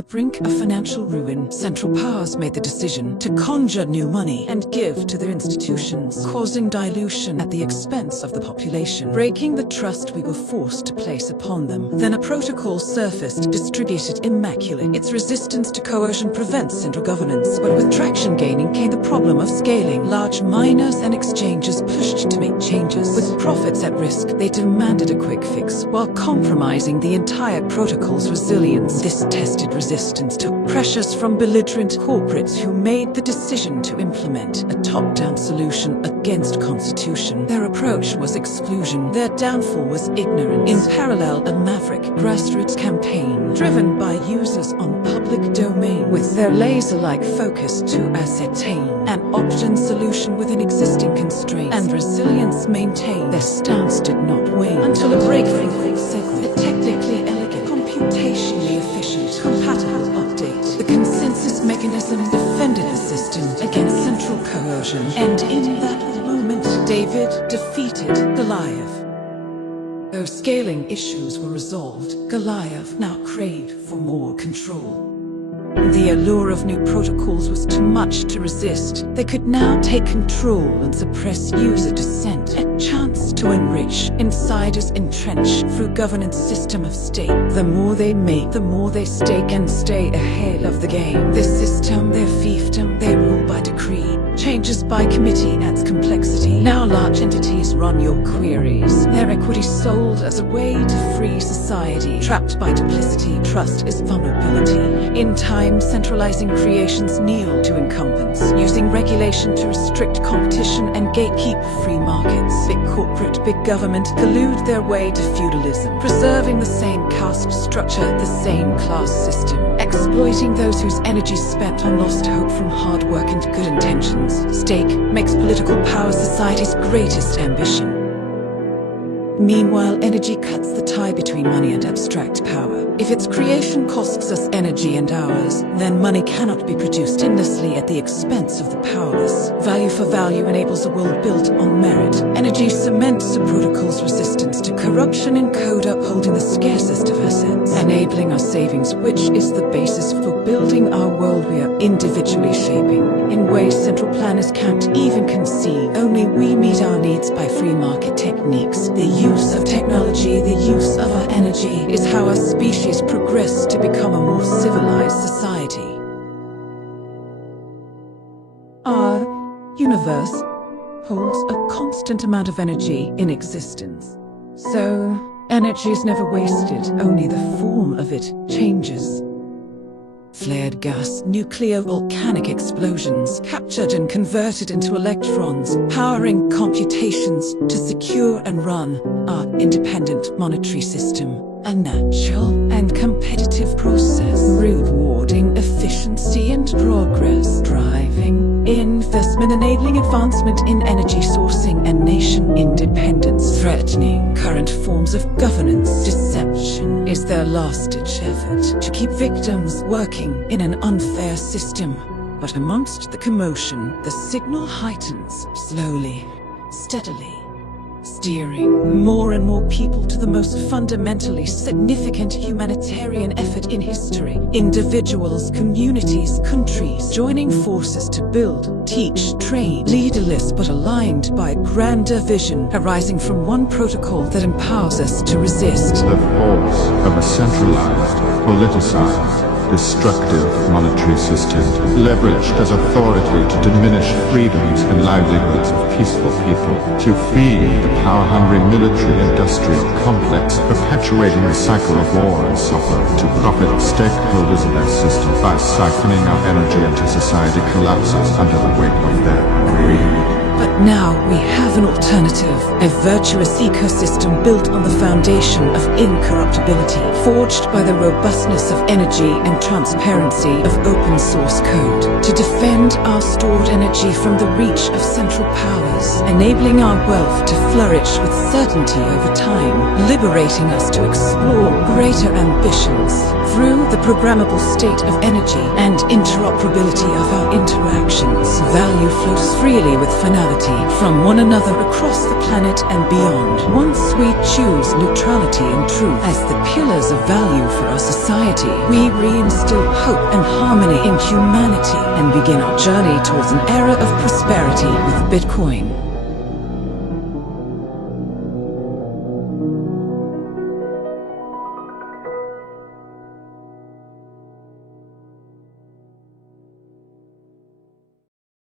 the brink of financial ruin, central powers made the decision to conjure new money and give to their institutions, causing dilution at the expense of the population, breaking the trust we were forced to place upon them. Then a protocol surfaced, distributed immaculate. Its resistance to coercion prevents central governance, but with traction gaining came the problem of scaling. Large miners and exchanges pushed to make changes. With profits at risk, they demanded a quick fix, while compromising the entire protocol's resilience. This tested resistance took pressures from belligerent corporates who made the decision to implement a top-down solution against Constitution. Their approach was exclusion. Their downfall was ignorance. In parallel, a maverick grassroots campaign, driven by users on public domain, with their laser-like focus to ascertain an option solution within existing constraints and resilience maintained. Their stance did not wane until a breakthrough segment, a technically elegant, computationally efficient, compatible update. The consensus mechanism defended the system against central coercion, and in that moment, David defeated Goliath. Though scaling issues were resolved, Goliath now craved for more control. The allure of new protocols was too much to resist. They could now take control and suppress user dissent, a chance to enrich. Insiders entrench through governance system of state. The more they make, the more they stake and stay ahead of the game. This system, their fiefdom, they rule by decree. Changes by committee adds complexity. Now large entities run your queries. Their equity sold as a way to free society. Trapped by duplicity, trust is vulnerability. In time, centralizing creations kneel to incumbents, using regulation to restrict competition and gatekeep free markets. Big corporate, big government collude their way to feudalism, preserving the same caste structure, the same class system, exploiting those whose energy spent on lost hope from hard work and good intentions. Stake makes political power society's greatest ambition. Meanwhile, energy cuts the tie between money and abstract power. If its creation costs us energy and hours, then money cannot be produced endlessly at the expense of the powerless. Value for value enables a world built on merit. Energy cements the protocol's resistance to corruption in code, upholding the scarcest of assets, enabling our savings, which is the basis for building our world we are individually shaping, in ways central planners can't even conceive. Only we meet our needs by free market techniques. The use of technology, the use of our energy, is how our species progress to become a more civilized society. Our universe holds a constant amount of energy in existence. So, energy is never wasted, only the form of it changes. Flared gas, nuclear volcanic explosions, captured and converted into electrons, powering computations to secure and run our independent monetary system. A natural and competitive process, rewarding efficiency and progress, driving investment, enabling advancement in energy sourcing and nation independence, threatening current forms of governance. Deception is their last-ditch effort to keep victims working in an unfair system. But amongst the commotion, the signal heightens, slowly, steadily, steering more and more people to the most fundamentally significant humanitarian effort in history. Individuals, communities, countries joining forces to build, teach, train, leaderless but aligned by grander vision, arising from one protocol that empowers us to resist the force of a centralized, politicized, destructive monetary system, leveraged as authority to diminish freedoms and livelihoods of peaceful people, to feed the power-hungry military-industrial complex, perpetuating the cycle of war and suffering, to profit stakeholders of their system by siphoning our energy until society collapses under the weight of their greed. But now we have an alternative, a virtuous ecosystem built on the foundation of incorruptibility, forged by the robustness of energy and transparency of open source code, to defend our stored energy from the reach of central powers, enabling our wealth to flourish with certainty over time, liberating us to explore greater ambitions through the programmable state of energy and interoperability of our interactions. value flows freely with finality from one another across the planet and beyond. Once we choose neutrality and truth as the pillars of value for our society, we reinstill hope and harmony in humanity and begin our journey towards an era of prosperity with Bitcoin.